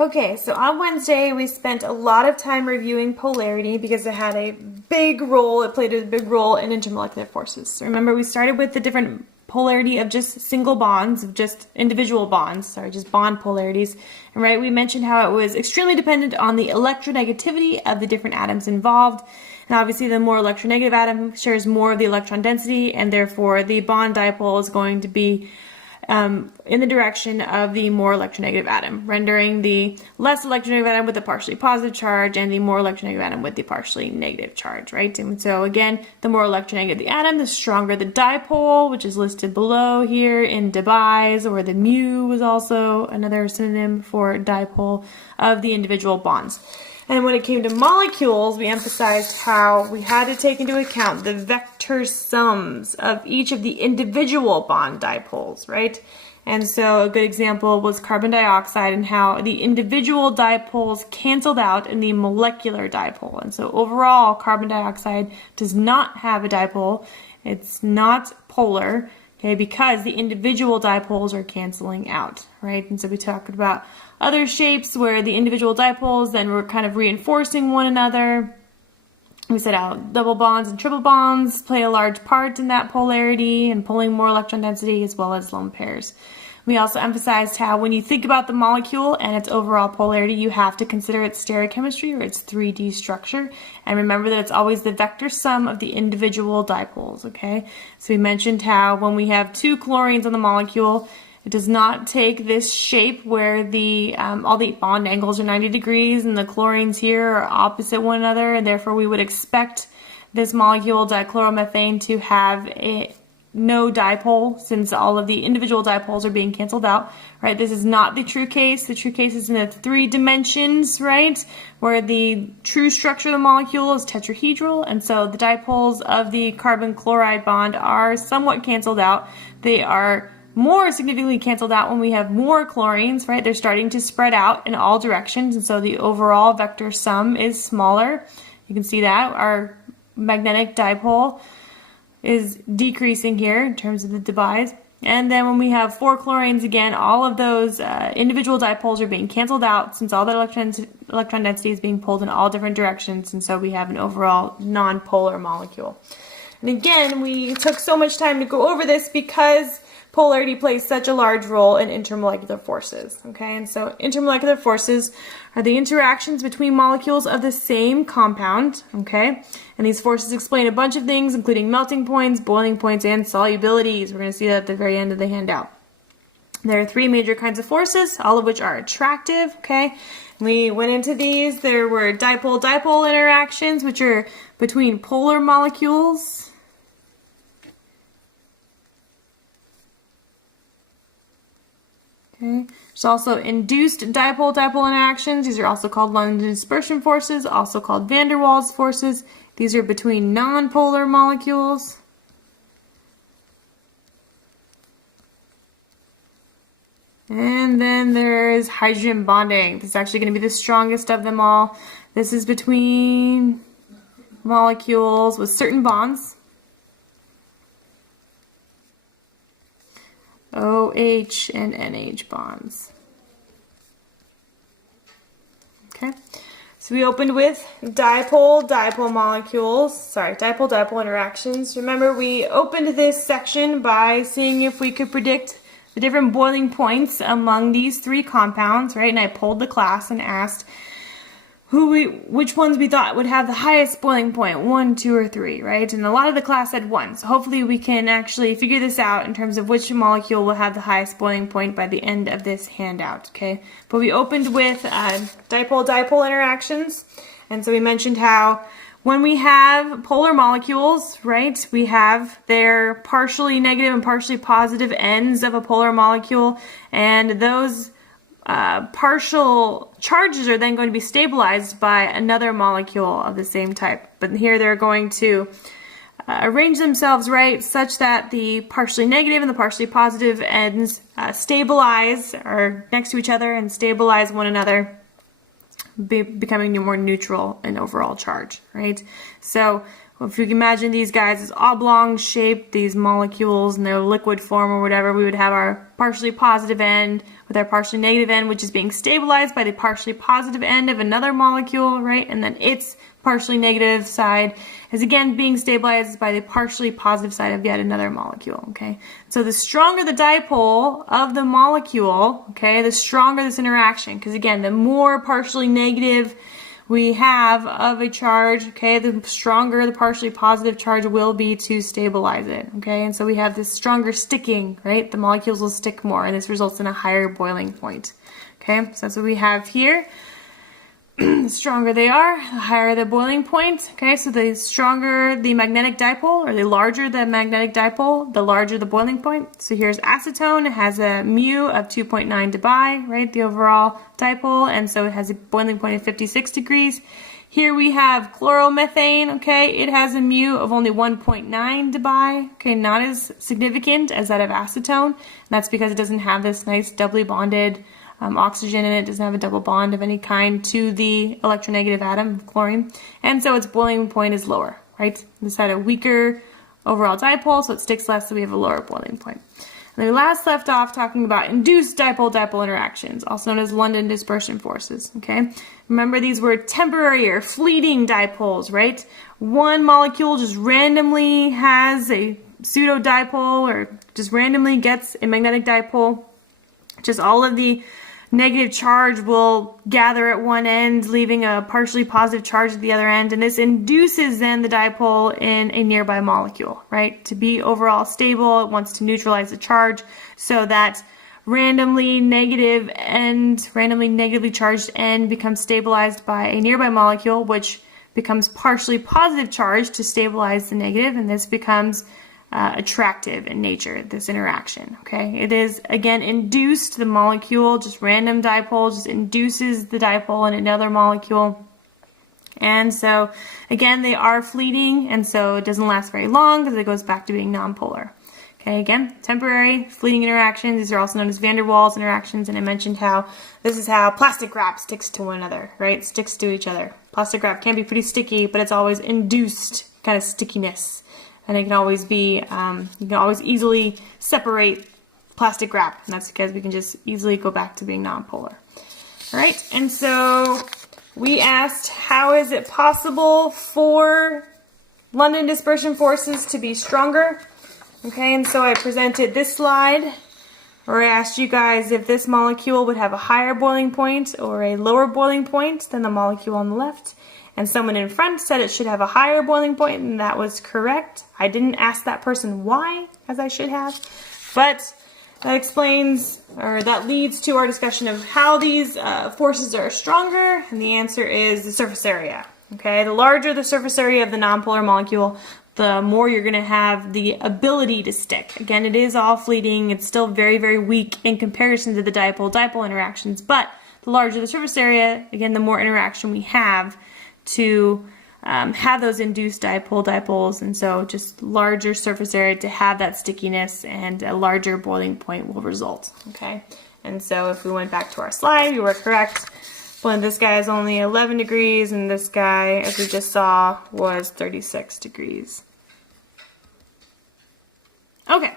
Okay, so on Wednesday we spent a lot of time reviewing polarity because it had a big role, it played a big role in intermolecular forces. So remember, we started with the different polarity of just single bonds, of just individual bonds, just bond polarities. And right, we mentioned how it was extremely dependent on the electronegativity of the different atoms involved. And obviously the more electronegative atom shares more of the electron density, and therefore the bond dipole is going to be in the direction of the more electronegative atom, rendering the less electronegative atom with the partially positive charge and the more electronegative atom with the partially negative charge, right? And so again, the more electronegative the atom, the stronger the dipole, which is listed below here in Debye's, or the mu was also another synonym for dipole of the individual bonds. And when it came to molecules, we emphasized how we had to take into account the vector sums of each of the individual bond dipoles, right? And so a good example was carbon dioxide and how the individual dipoles canceled out in the molecular dipole. And so overall, carbon dioxide does not have a dipole. It's not polar, okay, because the individual dipoles are canceling out, right? And so we talked about other shapes where the individual dipoles then were kind of reinforcing one another. We said how double bonds and triple bonds play a large part in that polarity and pulling more electron density, as well as lone pairs. We also emphasized how when you think about the molecule and its overall polarity, you have to consider its stereochemistry, or its 3D structure. And remember that it's always the vector sum of the individual dipoles, okay? So we mentioned how when we have two chlorines on the molecule, it does not take this shape where the all the bond angles are 90 degrees and the chlorines here are opposite one another, and therefore we would expect this molecule, dichloromethane, to have no dipole since all of the individual dipoles are being canceled out, right? This is not the true case. The true case is in the 3 dimensions, right? Where the true structure of the molecule is tetrahedral, and so the dipoles of the carbon chloride bond are somewhat canceled out. They are more significantly canceled out when we have more chlorines, right? They're starting to spread out in all directions, and so the overall vector sum is smaller. You can see that our magnetic dipole is decreasing here in terms of the Debye's. And then when we have 4 chlorines, again, all of those individual dipoles are being canceled out since all that electron density is being pulled in all different directions, and so we have an overall non-polar molecule. And again, we took so much time to go over this because polarity plays such a large role in intermolecular forces, okay? And so intermolecular forces are the interactions between molecules of the same compound, okay? And these forces explain a bunch of things, including melting points, boiling points, and solubilities. We're going to see that at the very end of the handout. There are 3 major kinds of forces, all of which are attractive, okay? We went into these. There were dipole-dipole interactions, which are between polar molecules. Okay. There's also induced dipole-dipole interactions. These are also called London dispersion forces, also called van der Waals forces. These are between nonpolar molecules. And then there is hydrogen bonding. This is actually going to be the strongest of them all. This is between molecules with certain bonds. OH and NH bonds. Okay, so we opened with dipole-dipole interactions. Remember, we opened this section by seeing if we could predict the different boiling points among these 3 compounds, right? And I polled the class and asked which ones we thought would have the highest boiling point, 1, 2, or 3, right? And a lot of the class said 1. So hopefully we can actually figure this out in terms of which molecule will have the highest boiling point by the end of this handout, okay? But we opened with dipole-dipole interactions. And so we mentioned how when we have polar molecules, right, we have their partially negative and partially positive ends of a polar molecule, and those partial charges are then going to be stabilized by another molecule of the same type. But here they're going to arrange themselves right such that the partially negative and the partially positive ends stabilize, or next to each other, and stabilize one another, becoming more neutral in overall charge, right? So if you can imagine these guys as oblong shaped, these molecules in their liquid form or whatever, we would have our partially positive end with our partially negative end, which is being stabilized by the partially positive end of another molecule, right? And then its partially negative side is again being stabilized by the partially positive side of yet another molecule, okay? So the stronger the dipole of the molecule, okay, the stronger this interaction, because again, the more partially negative we have of a charge, okay, the stronger the partially positive charge will be to stabilize it, okay? And so we have this stronger sticking, right? The molecules will stick more, and this results in a higher boiling point, okay? So that's what we have here. The stronger they are, the higher the boiling point. Okay, so the stronger the magnetic dipole, or the larger the magnetic dipole, the larger the boiling point. So here's acetone. It has a mu of 2.9 dBi, right, the overall dipole, and so it has a boiling point of 56 degrees. Here we have chloromethane. Okay, it has a mu of only 1.9 dBi. Okay, not as significant as that of acetone. And that's because it doesn't have this nice doubly bonded oxygen in it, doesn't have a double bond of any kind to the electronegative atom of chlorine, and so its boiling point is lower, right? This had a weaker overall dipole, so it sticks less, so we have a lower boiling point. And we last left off talking about induced dipole-dipole interactions, also known as London dispersion forces, okay? Remember, these were temporary or fleeting dipoles, right? One molecule just randomly has a pseudo-dipole or just randomly gets a magnetic dipole. Just all of the negative charge will gather at one end, leaving a partially positive charge at the other end, and this induces then the dipole in a nearby molecule, right? To be overall stable, it wants to neutralize the charge so that randomly negatively charged end becomes stabilized by a nearby molecule, which becomes partially positive charge to stabilize the negative, and this becomes attractive in nature, this interaction, okay? It is, again, induced. The molecule, just random dipole, just induces the dipole in another molecule. And so, again, they are fleeting, and so it doesn't last very long because it goes back to being nonpolar. Okay, again, temporary, fleeting interactions. These are also known as van der Waals interactions, and I mentioned how this is how plastic wrap sticks to one another, right? Sticks to each other. Plastic wrap can be pretty sticky, but it's always induced kind of stickiness. And it can always be, you can always easily separate plastic wrap, and that's because we can just easily go back to being nonpolar. All right, and so we asked, how is it possible for London dispersion forces to be stronger? Okay, and so I presented this slide, where I asked you guys if this molecule would have a higher boiling point or a lower boiling point than the molecule on the left. And someone in front said it should have a higher boiling point, and that was correct. I didn't ask that person why, as I should have, but that explains, or that leads to our discussion of how these forces are stronger, and the answer is the surface area. Okay, the larger the surface area of the nonpolar molecule, the more you're going to have the ability to stick. Again, it is all fleeting. It's still very, very weak in comparison to the dipole-dipole interactions, but the larger the surface area, again, the more interaction we have to have those induced dipole-dipoles, and so just larger surface area to have that stickiness, and a larger boiling point will result. Okay, and so if we went back to our slide, we were correct. Well, this guy is only 11 degrees, and this guy, as we just saw, was 36 degrees. Okay,